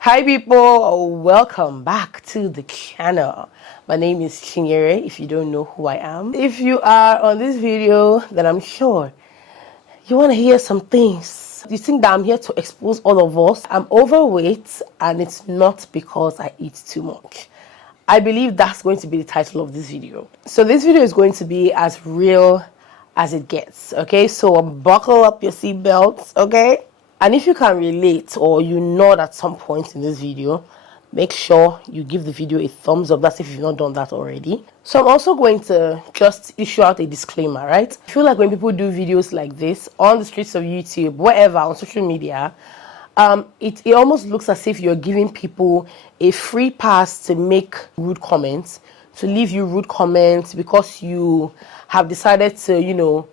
Hi people, welcome back to the channel. My name is Chinyere, if you don't know who I am. If you are on this video, then I'm sure you want to hear some things. You think that I'm here to expose all of us? I'm overweight and it's not because I eat too much. I believe that's going to be the title of this video. So this video is going to be as real as it gets, okay? So buckle up your seatbelts, okay? And if you can relate or you nod at some point in this video, make sure you give the video a thumbs up. That's if you've not done that already. So I'm also going to just issue out a disclaimer, right? I feel like when people do videos like this on the streets of YouTube, wherever, on social media, it almost looks as if you're giving people a free pass to make rude comments, to leave you rude comments because you have decided to,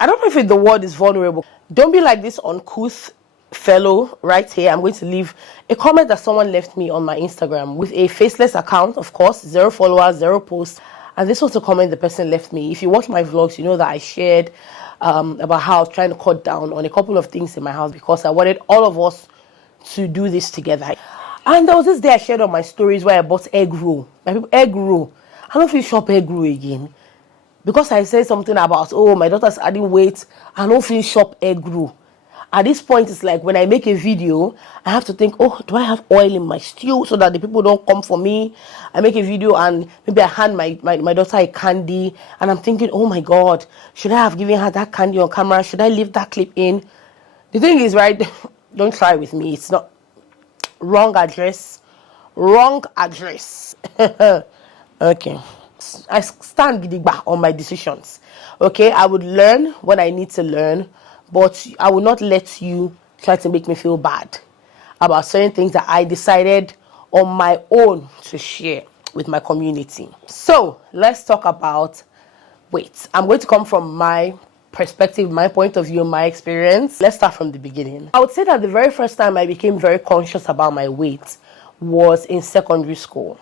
I don't know if the word is vulnerable. Don't be like this uncouth fellow right here. I'm going to leave a comment that someone left me on my Instagram with a faceless account, of course, 0 followers, 0 posts. And this was the comment the person left me. If you watch my vlogs, you know that I shared about how I was trying to cut down on a couple of things in my house because I wanted all of us to do this together. And there was this day I shared on my stories where I bought egg roll. Egg roll. I don't feel shop egg roll again. Because I said something about, oh, my daughter's adding weight, I don't feel shop egg roll. At this point, it's like when I make a video, I have to think, oh, do I have oil in my stew so that the people don't come for me? I make a video and maybe I hand my daughter a candy and I'm thinking, oh my God, should I have given her that candy on camera? Should I leave that clip in? The thing is, right, don't try with me. It's not wrong address. Wrong address. Okay. I stand gidigba on my decisions. Okay, I would learn when I need to learn, but I will not let you try to make me feel bad about certain things that I decided on my own to share with my community. So let's talk about weight. I'm going to come from my perspective, my point of view, my experience. Let's start from the beginning. I would say that the very first time I became very conscious about my weight was in secondary school.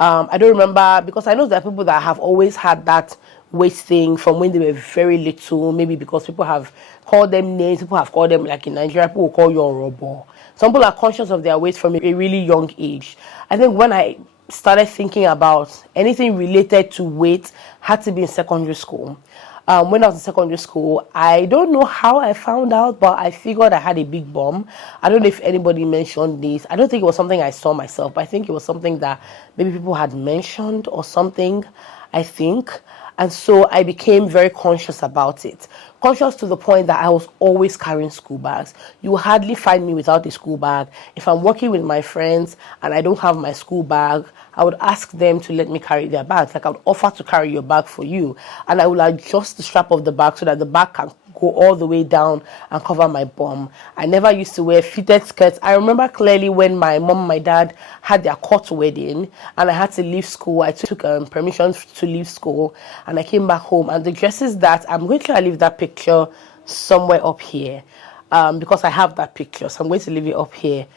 I don't remember, because I know there are people that have always had that weight thing from when they were very little, maybe because people have called them names, people have called them, like in Nigeria, people will call you a robot. Some people are conscious of their weight from a really young age. I think when I started thinking about anything related to weight, had to be in secondary school. When I was in secondary school, I don't know how I found out, but I figured I had a big bum. I don't know if anybody mentioned this. I don't think it was something I saw myself, but I think it was something that maybe people had mentioned or something, I think. And so I became very conscious about it. Conscious to the point that I was always carrying school bags. You will hardly find me without a school bag. If I'm working with my friends and I don't have my school bag, I would ask them to let me carry their bags. Like I would offer to carry your bag for you. And I will adjust the strap of the bag so that the bag can go all the way down and cover my bum. I never used to wear fitted skirts. I remember clearly when my mom and my dad had their court wedding and I had to leave school. I took permission to leave school and I came back home. And the dresses that, I'm going to try to leave that picture somewhere up here because I have that picture. So I'm going to leave it up here.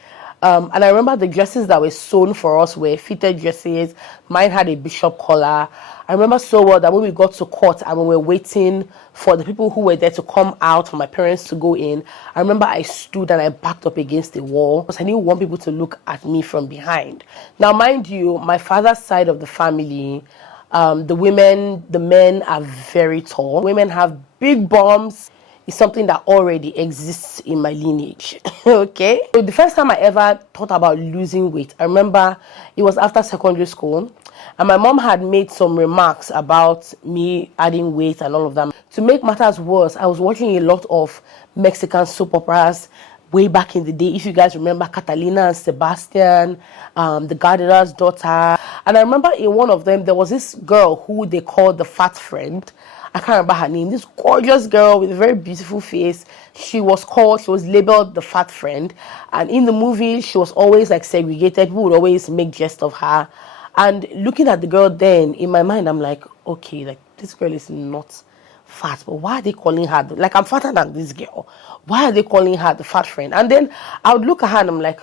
And I remember the dresses that were sewn for us were fitted dresses. Mine had a bishop collar. I remember so well that when we got to court and we were waiting for the people who were there to come out, for my parents to go in, I remember I stood and I backed up against the wall because I didn't want people to look at me from behind. Now, mind you, my father's side of the family, the men are very tall. Women have big bums. Is something that already exists in my lineage. Okay, so the first time I ever thought about losing weight, I remember it was after secondary school and my mom had made some remarks about me adding weight and all of that. To make matters worse, I was watching a lot of Mexican soap operas way back in the day. If you guys remember Catalina and Sebastian, the gardener's daughter. And I remember in one of them there was this girl who they called the fat friend. I can't remember her name. This gorgeous girl with a very beautiful face. She was labeled the fat friend. And in the movie, she was always like segregated. People would always make jest of her. And looking at the girl then, in my mind, I'm like, okay, like this girl is not fat, but why are they calling her, like I'm fatter than this girl, why are they calling her the fat friend? And then I would look at her and I'm like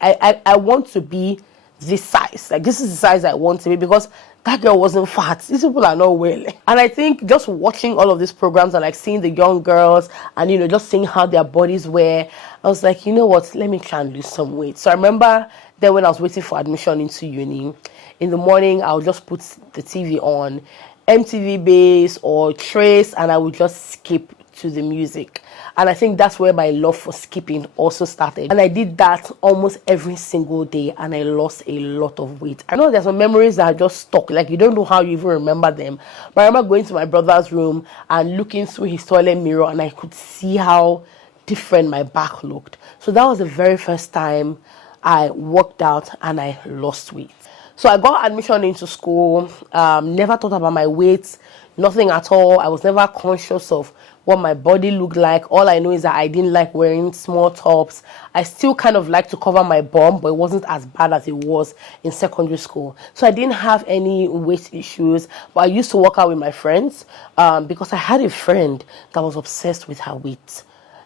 I want to be this size. Like, this is the size I want to be, because that girl wasn't fat. These people are not well. And I think just watching all of these programs and like seeing the young girls and, you know, just seeing how their bodies were, I was like, you know what, let me try and lose some weight. So I remember then when I was waiting for admission into uni, in the morning, I would just put the TV on, MTV Base or Trace, and I would just skip to the music. And I think that's where my love for skipping also started. And I did that almost every single day, and I lost a lot of weight. I know there's some memories that are just stuck, like you don't know how you even remember them. But I remember going to my brother's room and looking through his toilet mirror, and I could see how different my back looked. So that was the very first time I worked out and I lost weight. So I got admission into school, never thought about my weight, nothing at all. I was never conscious of what my body looked like. All I know is that I didn't like wearing small tops. I still kind of like to cover my bum, but it wasn't as bad as it was in secondary school. So I didn't have any weight issues, but I used to work out with my friends because I had a friend that was obsessed with her weight.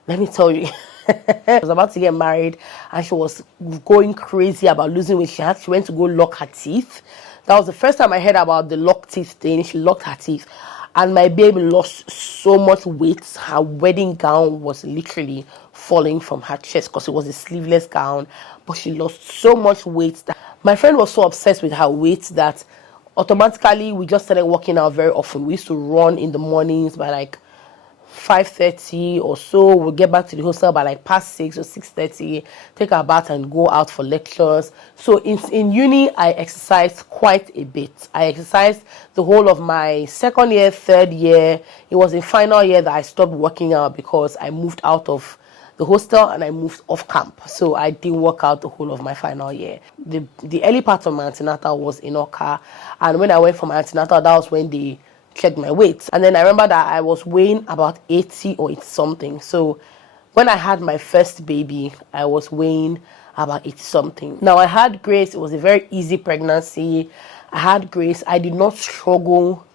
Let me tell you. I was about to get married and she was going crazy about losing weight. She went to go lock her teeth. That was the first time I heard about the lock teeth thing. She locked her teeth and my baby lost so much weight. Her wedding gown was literally falling from her chest because it was a sleeveless gown, but she lost so much weight that my friend was so obsessed with her weight that automatically we just started working out very often. We used to run in the mornings by like 5:30 or so. We'll get back to the hostel by like past 6 or 6:30, take our bath and go out for lectures. So in uni, I exercised quite a bit. I exercised the whole of my second year, third year. It was in final year that I stopped working out because I moved out of the hostel and I moved off camp. So I didn't work out the whole of my final year. The early part of my antenatal was in Oka, and when I went for my antenatal, that was when they checked my weight. And then I remember that I was weighing about 80 or 80 something. So when I had my first baby, I was weighing about 80 something. Now I had Grace. It was a very easy pregnancy. I had Grace. I did not struggle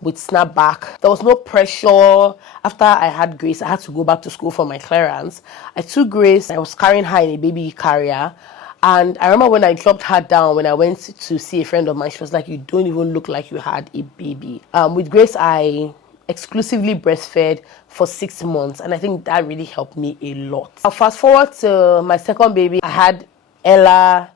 with snapback. There was no pressure. After I had Grace, I had to go back to school for my clearance. I took Grace. I was carrying her in a baby carrier. And I remember when I dropped her down, when I went to see a friend of mine, she was like, you don't even look like you had a baby. With Grace, I exclusively breastfed for 6 months. And I think that really helped me a lot. I'll fast forward to my second baby. I had Ella,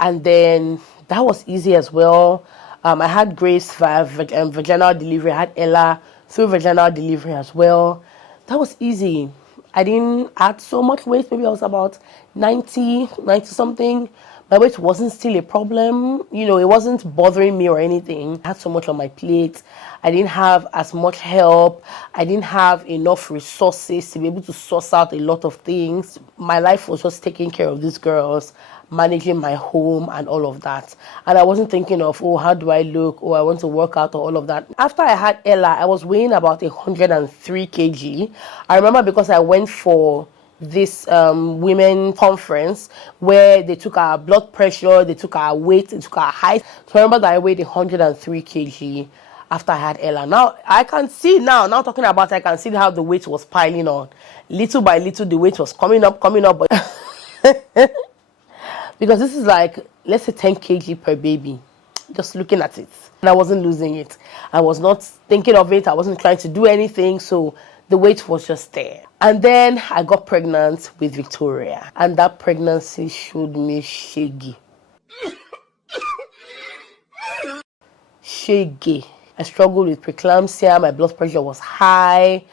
and then that was easy as well. I had Grace via vaginal delivery. I had Ella through vaginal delivery as well. That was easy. I didn't add so much weight. Maybe I was about 90 something. My weight wasn't still a problem. You know, it wasn't bothering me or anything. I had so much on my plate. I didn't have as much help. I didn't have enough resources to be able to source out a lot of things. My life was just taking care of these girls, managing my home and all of that. And I wasn't thinking of, oh, how do I look? Oh, I want to work out or all of that. After I had Ella, I was weighing about 103 kg. I remember because I went for this women conference where they took our blood pressure, they took our weight, they took our height. So I remember that I weighed 103 kg after I had Ella. Now I can see now talking about it, I can see how the weight was piling on. Little by little, the weight was coming up, but because this is like, let's say 10 kg per baby, just looking at it. And I wasn't losing it. I was not thinking of it. I wasn't trying to do anything. So the weight was just there. And then I got pregnant with Victoria. And that pregnancy showed me shaggy. Shaggy. I struggled with preeclampsia. My blood pressure was high.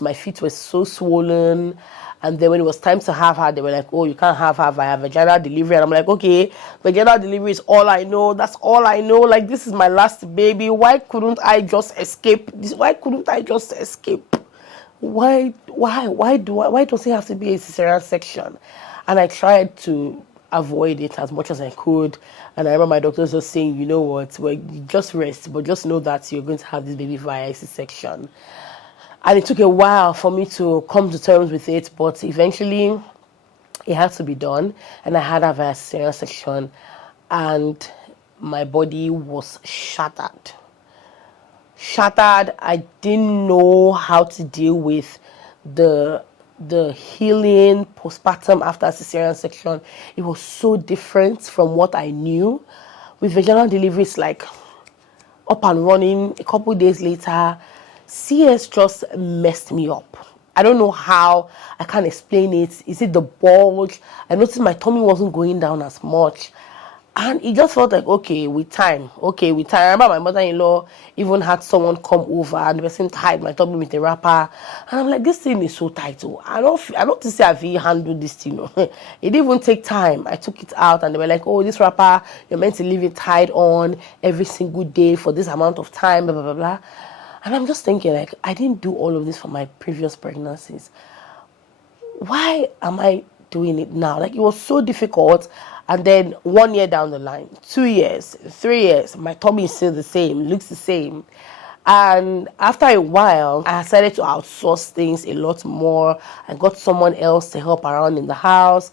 My feet were so swollen. And then when it was time to have her, they were like, oh, you can't have her via vaginal delivery. And I'm like, okay, vaginal delivery is all I know. That's all I know. Like, this is my last baby. Why couldn't I just escape this? Why couldn't I just escape? Why does it have to be a cesarean section? And I tried to avoid it as much as I could. And I remember my doctors just saying, you know what, well, just rest, but just know that you're going to have this baby via C-section. And it took a while for me to come to terms with it, but eventually it had to be done. And I had a via cesarean section, and my body was shattered. I didn't know how to deal with the the healing postpartum after cesarean section, it was so different from what I knew. With vaginal delivery, it's like up and running. A couple days later, CS just messed me up. I don't know how. I can't explain it. Is it the bulge? I noticed my tummy wasn't going down as much. And it just felt like, okay, with time. I remember my mother-in-law even had someone come over and the person tied my tummy with a wrapper. And I'm like, this thing is so tight. Oh, I don't to say I've handled this thing. It didn't even take time. I took it out and they were like, oh, this wrapper, you're meant to leave it tied on every single day for this amount of time, blah, blah, blah, blah. And I'm just thinking, like, I didn't do all of this for my previous pregnancies. Why am I doing it now? Like, it was so difficult. And then 1 year down the line, 2 years, 3 years, my tummy is still the same, looks the same. And after a while, I decided to outsource things a lot more. I got someone else to help around in the house.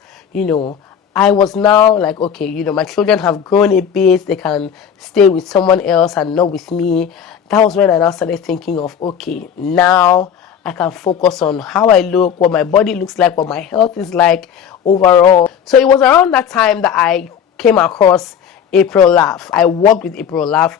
I was now like, okay, my children have grown a bit. They can stay with someone else and not with me. That was when I now started thinking of, okay, now I can focus on how I look, what my body looks like, what my health is like overall. So it was around that time that I came across April Laugh. I worked with April Laugh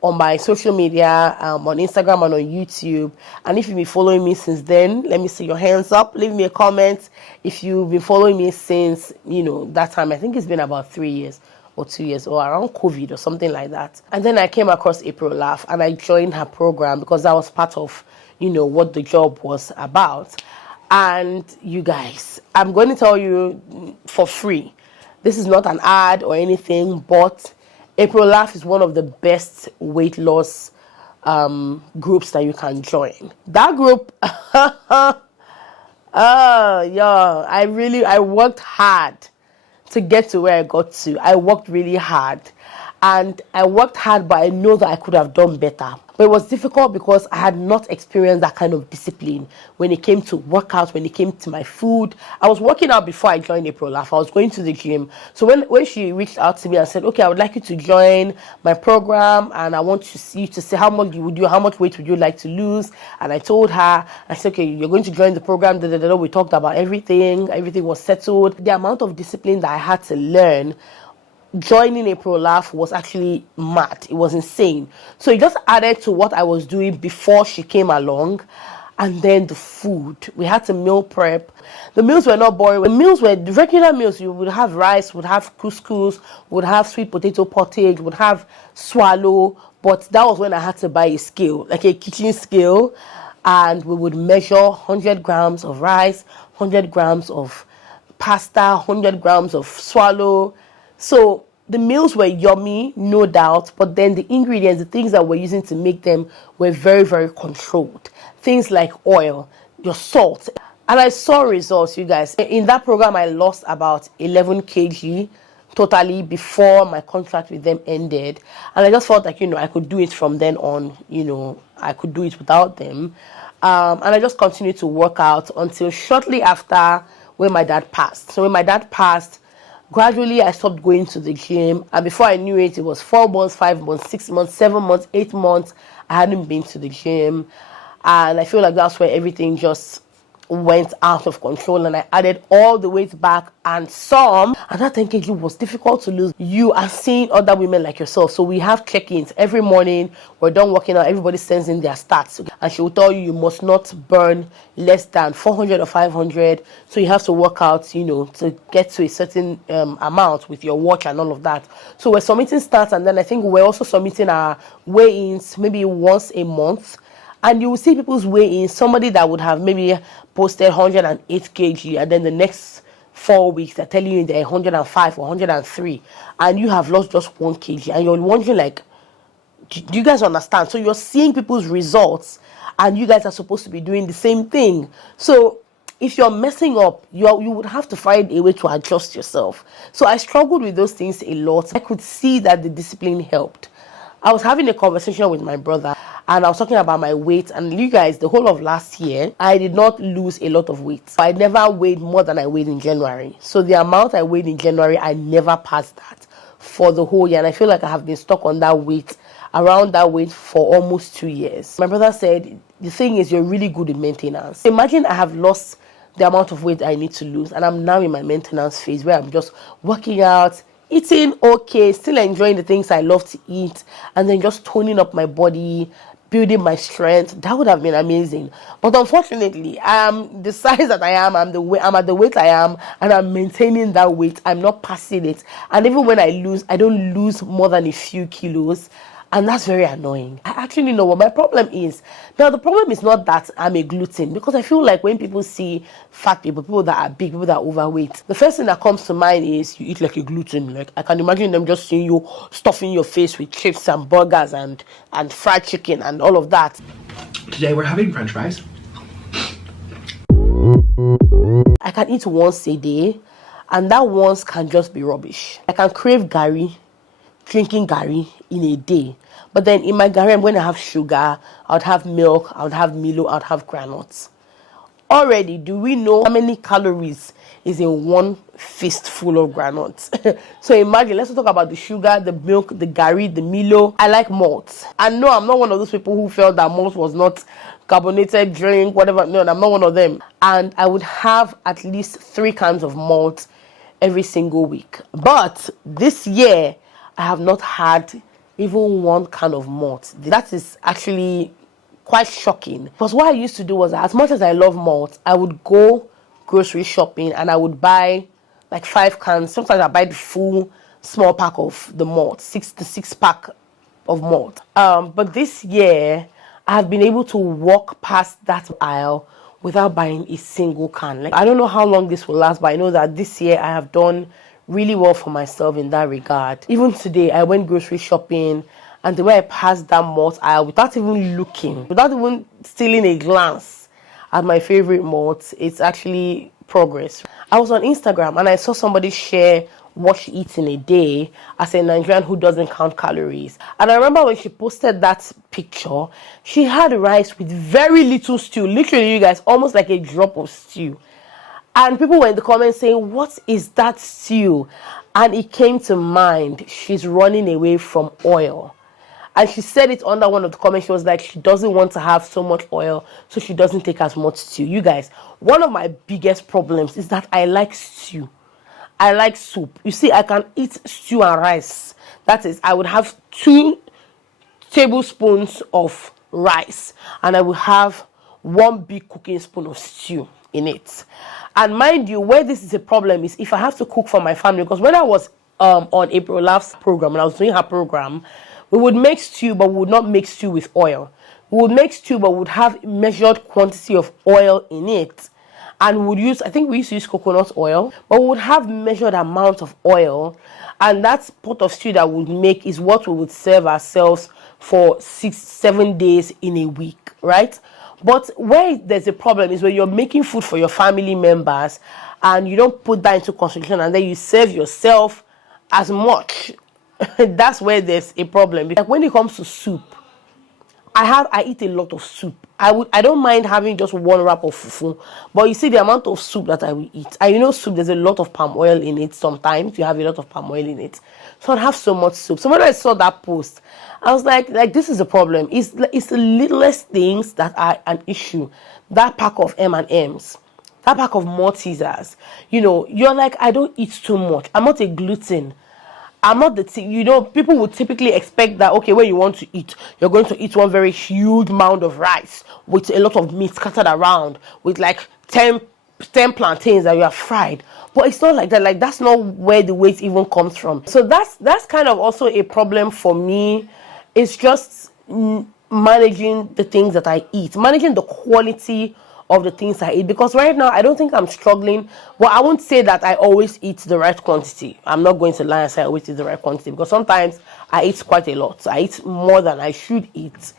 on my social media, on Instagram and on YouTube. And if you've been following me since then, let me see your hands up. Leave me a comment if you've been following me since, that time. I think it's been about 3 years or 2 years or around COVID or something like that. And then I came across April Laugh and I joined her program because that was part of, what the job was about. And you guys, I'm going to tell you for free. This is not an ad or anything, but April Laugh is one of the best weight loss groups that you can join. That group, I worked hard to get to where I got to. I worked really hard. And I worked hard, but I know that I could have done better. But it was difficult because I had not experienced that kind of discipline when it came to workouts, when it came to my food. I was working out before I joined April Laugh. I was going to the gym. So when she reached out to me and said, okay, I would like you to join my program and I want to see you to say how much weight would you like to lose? And I told her, I said, okay, you're going to join the program. We talked about everything. Everything was settled. The amount of discipline that I had to learn joining April Laugh was actually mad. It was insane. So it just added to what I was doing before she came along. And then the food. We had to meal prep. The meals were not boring. The meals were the regular meals. You would have rice, would have couscous, would have sweet potato pottage, would have swallow. But that was when I had to buy a scale, like a kitchen scale. And we would measure 100 grams of rice, 100 grams of pasta, 100 grams of swallow. So the meals were yummy, no doubt, but then the ingredients, the things that we're using to make them were very, very controlled. Things like oil, your salt. And I saw results, you guys. In that program, I lost about 11 kg totally before my contract with them ended. And I just felt like, I could do it from then on. I could do it without them. And I just continued to work out until shortly after when my dad passed. So when my dad passed, gradually, I stopped going to the gym. And before I knew it, it was 4 months, 5 months, 6 months, 7 months, 8 months. I hadn't been to the gym. And I feel like that's where everything just went out of control. And I added all the weight back and some. And that 10 kg was difficult to lose. You are seeing other women like yourself. So we have check-ins every morning. We're done working out. Everybody sends in their stats. And she will tell you must not burn less than 400 or 500. So you have to work out, to get to a certain amount with your watch and all of that. So we're submitting stats. And then I think we're also submitting our weigh-ins maybe once a month. And you will see people's weigh-ins. Somebody that would have maybe posted 108 kg and then the next 4 weeks they're telling you they're 105 or 103 and you have lost just 1 kg and you're wondering like, do you guys understand? So you're seeing people's results and you guys are supposed to be doing the same thing. So if you're messing up, you would have to find a way to adjust yourself. So I struggled with those things a lot. I could see that the discipline helped. I was having a conversation with my brother and I was talking about my weight, and you guys, the whole of last year, I did not lose a lot of weight. I never weighed more than I weighed in January. So the amount I weighed in January, I never passed that for the whole year. And I feel like I have been stuck on that weight, around that weight for almost 2 years. My brother said, the thing is, you're really good in maintenance. Imagine I have lost the amount of weight I need to lose. And I'm now in my maintenance phase where I'm just working out, eating okay, still enjoying the things I love to eat, and then just toning up my body, building my strength. That would have been amazing. But unfortunately, I'm the size that I am, I'm at the weight I am, and I'm maintaining that weight. I'm not passing it. And even when I lose, I don't lose more than a few kilos. And that's very annoying. I actually know what my problem is. Now, the problem is not that I'm a gluten, because I feel like when people see fat people, people that are big, people that are overweight, the first thing that comes to mind is you eat like a gluten. Like, I can imagine them just seeing you stuffing your face with chips and burgers and fried chicken and all of that. Today we're having French fries. I can eat once a day, and that once can just be rubbish. I can crave gari, drinking gari in a day, but then in my gari I'm going to have sugar, I would have milk, I would have Milo, I would have granules. Already, do we know how many calories is in one fistful of granules? So imagine, let's talk about the sugar, the milk, the gari, the Milo. I like malt. And no, I'm not one of those people who felt that malt was not carbonated drink, whatever. No, I'm not one of them. And I would have at least 3 cans of malt every single week. But this year, I have not had even 1 can of malt. That is actually quite shocking, because what I used to do was, as much as I love malt, I would go grocery shopping and I would buy like 5 cans. Sometimes I buy the full small pack of the malt, 6 pack of malt. But this year I have been able to walk past that aisle without buying a single can. Like, I don't know how long this will last, but I know that this year I have done really well for myself in that regard. Even today I went grocery shopping, and the way I passed that malt aisle without even looking, without even stealing a glance at my favorite malt, it's actually progress. I was on Instagram and I saw somebody share what she eats in a day as a Nigerian who doesn't count calories. And I remember when she posted that picture, she had rice with very little stew. Literally, you guys, almost like a drop of stew. And people were in the comments saying, what is that stew? And it came to mind, she's running away from oil. And she said it under one of the comments. She was like, she doesn't want to have so much oil, so she doesn't take as much stew. You guys, one of my biggest problems is that I like stew. I like soup. You see, I can eat stew and rice. That is, I would have 2 tablespoons of rice, and I would have 1 big cooking spoon of stew in it. And mind you, where this is a problem is if I have to cook for my family, because when I was on April last program, and I was doing her program, we would make stew, but we would not make stew with oil. We would make stew, but we would have measured quantity of oil in it. And we would use, I think we used to use coconut oil, but we would have measured amount of oil. And that pot of stew that we would make is what we would serve ourselves for 6-7 days in a week, right? But where there's a problem is when you're making food for your family members and you don't put that into consideration, and then you serve yourself as much. That's where there's a problem. Like when it comes to soup, I eat a lot of soup. I don't mind having just 1 wrap of fufu, but you see the amount of soup that I will eat. And you know, soup, there's a lot of palm oil in it. Sometimes you have a lot of palm oil in it, so I'd have so much soup. So when I saw that post, I was like this is a problem. It's the littlest things that are an issue. That pack of M&Ms, that pack of Maltesers. You know, you're like, I don't eat too much. I'm not a gluten. I'm not people would typically expect that, okay, when you want to eat, you're going to eat one very huge mound of rice with a lot of meat scattered around, with like 10 plantains that you have fried. But it's not like that. Like, that's not where the weight even comes from. So that's kind of also a problem for me. It's just managing the things that I eat, managing the quality of the things I eat, because right now I don't think I'm struggling. Well, I won't say that I always eat the right quantity. I'm not going to lie and say I always eat the right quantity, because sometimes I eat quite a lot. I eat more than I should eat,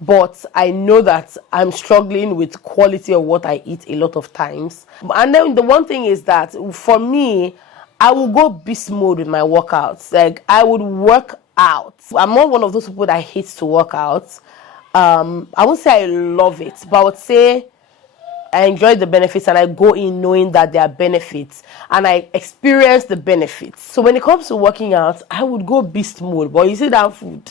but I know that I'm struggling with quality of what I eat a lot of times. And then the one thing is that for me, I will go beast mode with my workouts. Like, I would work out. I'm not one of those people that hates to work out. I won't say I love it, but I would say I enjoy the benefits, and I go in knowing that there are benefits, and I experience the benefits. So when it comes to working out, I would go beast mode. But you see that food,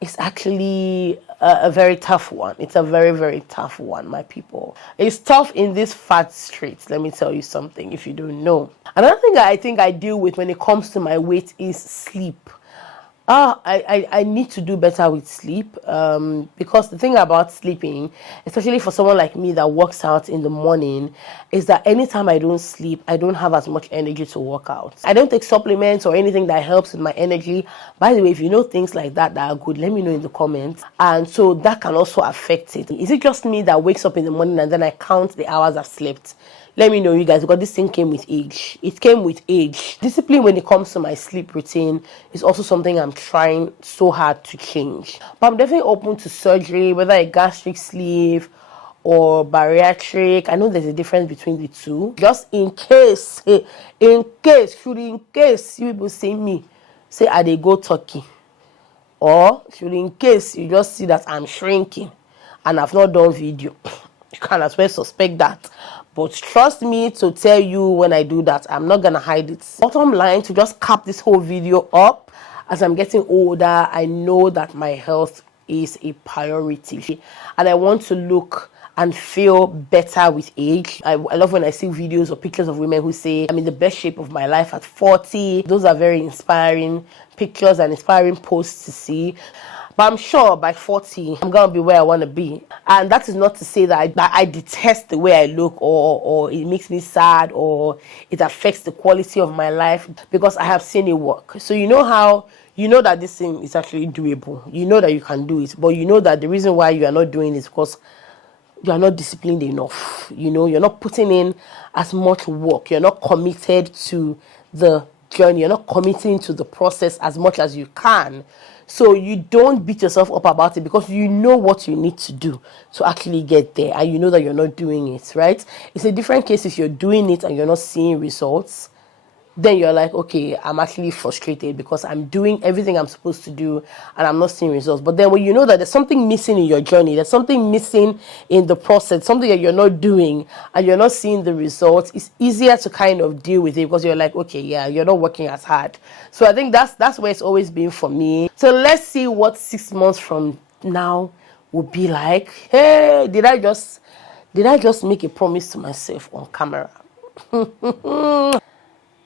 it's actually a very tough one. It's a very, very tough one, my people. It's tough in these fat streets. Let me tell you something if you don't know. Another thing I think I deal with when it comes to my weight is sleep. I need to do better with sleep, because the thing about sleeping, especially for someone like me that works out in the morning, is that anytime I don't sleep, I don't have as much energy to work out. I don't take supplements or anything that helps with my energy. By the way, if you know things like that are good, let me know in the comments. And so that can also affect it. Is it just me that wakes up in the morning and then I count the hours I've slept? Let me know, you guys, because this thing came with age. It came with age. Discipline when it comes to my sleep routine is also something I'm trying so hard to change. But I'm definitely open to surgery, whether a gastric sleeve or bariatric. I know there's a difference between the two. Just in case, should in case you people see me, say I dey go Turkey. Or should in case you just see that I'm shrinking and I've not done video. You can as well suspect that. But trust me to tell you, when I do that, I'm not gonna hide it. Bottom line, to just cap this whole video up, as I'm getting older, I know that my health is a priority and I want to look and feel better with age. I love when I see videos or pictures of women who say, I'm in the best shape of my life at 40. Those are very inspiring pictures and inspiring posts to see. But I'm sure by 40, I'm going to be where I want to be. And that is not to say that I detest the way I look, or it makes me sad, or it affects the quality of my life, because I have seen it work. So you know how, you know that this thing is actually doable. You know that you can do it. But you know that the reason why you are not doing it is because you are not disciplined enough. You know, you're not putting in as much work. You're not committed to the journey. You're not committing to the process as much as you can. So you don't beat yourself up about it, because you know what you need to do to actually get there, and you know that you're not doing it, right? It's a different case if you're doing it and you're not seeing results. Then you're like, okay, I'm actually frustrated because I'm doing everything I'm supposed to do and I'm not seeing results. But then when you know that there's something missing in your journey, there's something missing in the process, something that you're not doing and you're not seeing the results, it's easier to kind of deal with it, because you're like, okay, yeah, you're not working as hard. So I think that's where it's always been for me. So let's see what 6 months from now will be like. Hey, did I just make a promise to myself on camera?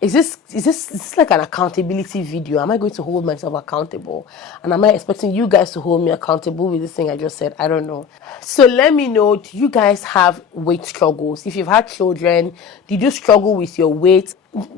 Is this like an accountability video? Am I going to hold myself accountable? And am I expecting you guys to hold me accountable with this thing I just said? I don't know. So let me know, do you guys have weight struggles? If you've had children, did you struggle with your weight?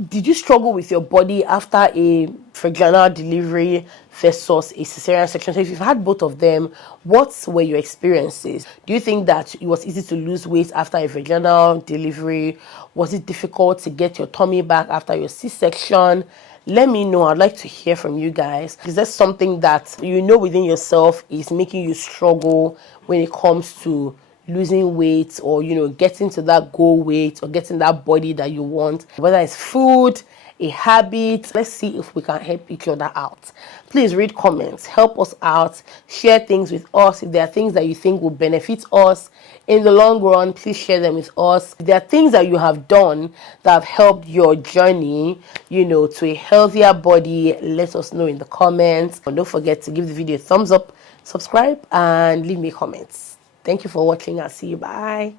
Did you struggle with your body after a vaginal delivery versus a cesarean section? So if you've had both of them, what were your experiences? Do you think that it was easy to lose weight after a vaginal delivery? Was it difficult to get your tummy back after your C-section? Let me know. I'd like to hear from you guys. Is there something that you know within yourself is making you struggle when it comes to losing weight, or getting to that goal weight, or getting that body that you want? Whether it's food, a habit, let's see if we can help each other out. Please read comments, help us out, share things with us. If there are things that you think will benefit us in the long run, please share them with us. If there are things that you have done that have helped your journey, to a healthier body, let us know in the comments. And don't forget to give the video a thumbs up, subscribe, and leave me comments. Thank you for watching. I'll see you. Bye.